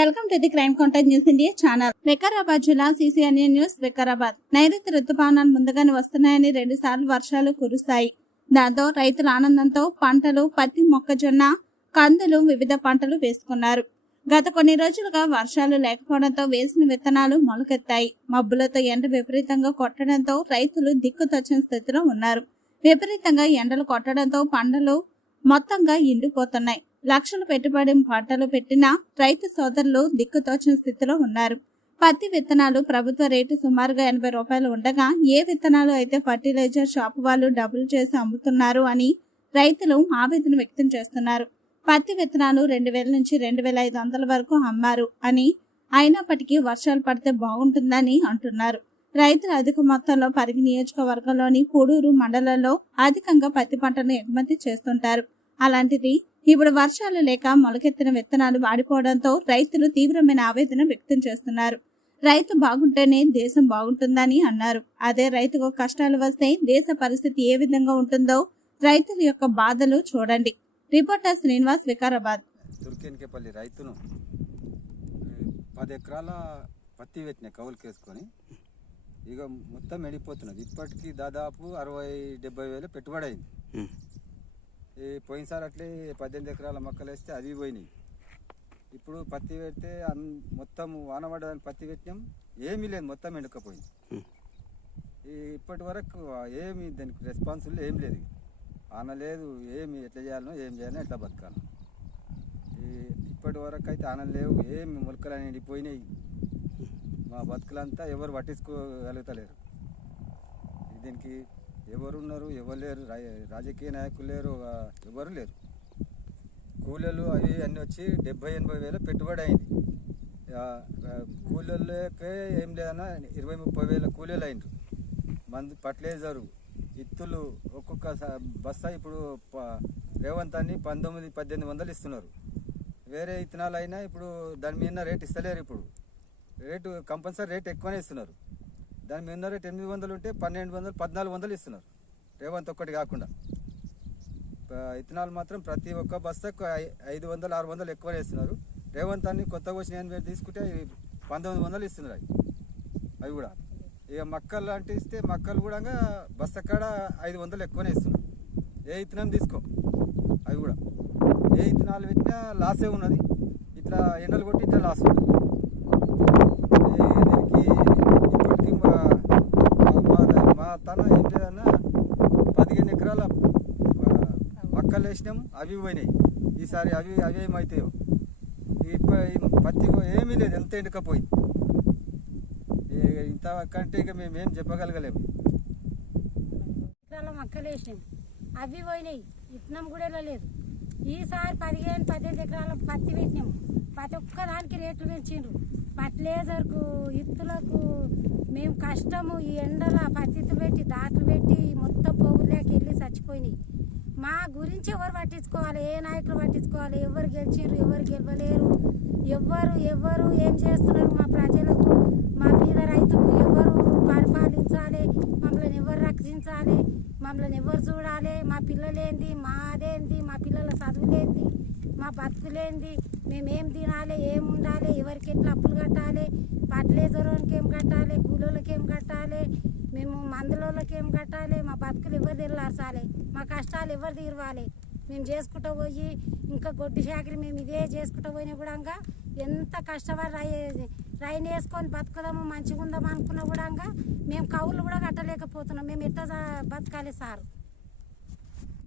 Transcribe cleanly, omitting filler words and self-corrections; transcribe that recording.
Welcome to the crime contact news India channel. Vikarabad జిల్లా సిసిఎన్ఎన్ news. Vikarabad నైరుతి రుతుపవనాలు ముందుగానే వస్తున్నాయని 2 సార్లు వర్షాలు కురుస్తాయి. దాంతో రైతుల ఆనందంతో పంటలు పత్తి, మొక్కజొన్న, కందులు వివిధ పంటలు వేసుకున్నారు. గత కొన్ని రోజులుగా వర్షాలు లేకపోవడంతో వేసిన విత్తనాలు మొలకెత్తాయి. మబ్బులతో ఎండ విపరీతంగా కొట్టడంతో రైతులు దిక్కుతోచని స్థితిలో ఉన్నారు. విపరీతంగా ఎండలు కొట్టడంతో పంటలు మొత్తంగా ఎండిపోతున్నాయి. లక్షలు పెట్టుబడి పంటలు పెట్టిన రైతు సోదరులు దిక్కుతోచిన స్థితిలో ఉన్నారు. పత్తి విత్తనాలు ప్రభుత్వ రేటు సుమారుగా 80 రూపాయలు ఉండగా ఏ విత్తనాలు అయితే ఫర్టిలైజర్ షాపు వాళ్ళు డబుల్ చేసి అమ్ముతున్నారు అని రైతులు ఆవేదన వ్యక్తం చేస్తున్నారు. పత్తి విత్తనాలు 2000 నుంచి 2500 వరకు అమ్మారు అని, అయినప్పటికీ వర్షాలు పడితే బాగుంటుందని అంటున్నారు. రైతులు అధిక మొత్తంలో పరిగి నియోజకవర్గంలోని పూడూరు మండలంలో అధికంగా పత్తి పంటను ఎగుమతి చేస్తుంటారు. అలాంటిది ఇప్పుడు వర్షాలు లేక మొలకెత్తిన విత్తనాలు వాడిపోవడంతో రైతులు తీవ్రమైన ఆవేదన వ్యక్తం చేస్తున్నారు. రైతు బాగుంటేనే దేశం బాగుంటుందని అన్నారు. అదే రైతుకు కష్టాలు వస్తే దేశ పరిస్థితి ఏ విధంగా ఉంటుందో రైతుల యొక్క బాధలు చూడండి. రిపోర్టర్ శ్రీనివాస్, వికారాబాద్. తుర్కేన్కేపల్లి రైతును 10 ఎకరాల పత్తి పెట్టిన కౌలుకేసుకొని ఇక మొత్తం ఎండిపోతున్నది. ఇప్పటికీ దాదాపు 60-70 వేలు పెట్టుబడి అయింది. ఈ పోయినసారి అట్లే 18 ఎకరాల మొక్కలు వేస్తే అది పోయినాయి. ఇప్పుడు పత్తి పెడితే మొత్తం వానపడ్డదని పత్తి పెట్టినాం, ఏమీ లేదు, మొత్తం ఎండుకపోయింది. ఇప్పటి వరకు ఏమి దానికి రెస్పాన్సిబుల్ ఏం లేదు, ఆన లేదు, ఏమి ఎట్లా చేయాలనో ఏం చేయాలో ఎట్లా బతకాలి. ఇప్పటి వరకు అయితే ఆన లేవు, ఏమి మొలకలు ఎండిపోయినాయి. మా బతుకులంతా ఎవరు పట్టించుకోగలుగుతలేరు. దీనికి ఎవరున్నారు, ఎవరు లేరు, రాజకీయ నాయకులు లేరు, ఎవరు లేరు. కూలీలు అవి అన్నీ వచ్చి 70-80 వేలు పెట్టుబడి అయింది. కూలీలకే ఏం లేదన్నా 20-30 వేల కూలీలు అయినరు. మందు ఫర్టిలైజరు, ఇత్తులు ఒక్కొక్క బస్తా ఇప్పుడు రేవంత్ అన్ని 1900-1800 ఇస్తున్నారు. వేరే ఇత్తనాలు అయినా ఇప్పుడు దాని మీద రేట్ ఇస్తలేరు. ఇప్పుడు రేటు కంపల్సరీ రేట్ ఎక్కువనే ఇస్తున్నారు. దాని మీద రేట్ 800 ఉంటే 1200-1400 ఇస్తున్నారు. రేవంత్ ఒక్కటి కాకుండా ఇత్తనాలు మాత్రం ప్రతి ఒక్క బస్తాకు 500-600 ఎక్కువనే ఇస్తున్నారు. రేవంత్ అన్ని కొత్తగా వచ్చిన 8 తీసుకుంటే 1900 ఇస్తున్నారు. అవి కూడా ఇక మక్కలు లాంటి ఇస్తే మక్కలు కూడా బస్తా కాడ 500 ఎక్కువనే ఇస్తున్నారు. ఏ ఇత్తనం తీసుకో, అవి కూడా ఏ ఇత్తనాలు పెట్టినా లాసే ఉన్నది. ఇట్లా ఎండలు కొట్టి ఇట్లా లాస్ ఉన్నది. దీనికి ఇప్పటికీ మా తన ఏం లేదన్నా 15 ఎకరాల మక్కలు వేసినాము, అవి పోయినాయి. ఈసారి అవి ఏమవుతాయో. పత్తి ఏమీ లేదు, ఎంత ఎండకపోయింది. ఇంతకంటే ఇక మేమేం చెప్పగలగలేము. ఎకరాల మక్కలు వేసినాము, అవి పోయినాయి, ఇత్తనం కూడా లేదు. ఈసారి 15-18 ఎకరాల పత్తి పెట్టినాము, ప్రతి ఒక్క దానికి రేట్లు పెంచిండ్రు. ఫర్టిలైజర్కు, ఇత్తులకు మేము కష్టము. ఈ ఎండల పత్తితులు పెట్టి దాట్లు పెట్టి మొత్తం పోగులేకి వెళ్ళి చచ్చిపోయినాయి. మా గురించి ఎవరు పట్టించుకోవాలి, ఏ నాయకులు పట్టించుకోవాలి? ఎవరు గెలిచిర్రు, ఎవరు గెలవలేరు, ఎవరు ఏం చేస్తున్నారు? మా ప్రజలకు, మా బీద రైతుకు ఎవరు పరిపాలించాలి? మమ్మల్ని ఎవరు రక్షించాలి? మమ్మల్ని ఎవరు చూడాలి? మా పిల్లలేంది, మాదేంది, మా పిల్లల చదువులేంది, మా బతుకులేంది, మేమేం తినాలి, ఏం ఉండాలి, ఎవరికి ఎట్లా అప్పులు కట్టాలి, ఫర్టిలైజర్కి ఏం కట్టాలి, కూలీలకి ఏం కట్టాలి, మేము మందులకి ఏం కట్టాలి? మా బతుకులు ఎవరు తెల్లార్చాలి? మా కష్టాలు ఎవరు తీరవాలి? మేము చేసుకుంటూ పోయి ఇంకా గొడ్డు చాకరీ మేము ఇదే చేసుకుంటూ పోయినా కూడా ఎంత కష్టపడి రైన్ వేసుకొని బతుకుదాము, మంచిగా ఉందాము అనుకున్నా కూడా మేము కౌలు కూడా కట్టలేకపోతున్నాం. మేము ఎట్లా బతకాలి సార్?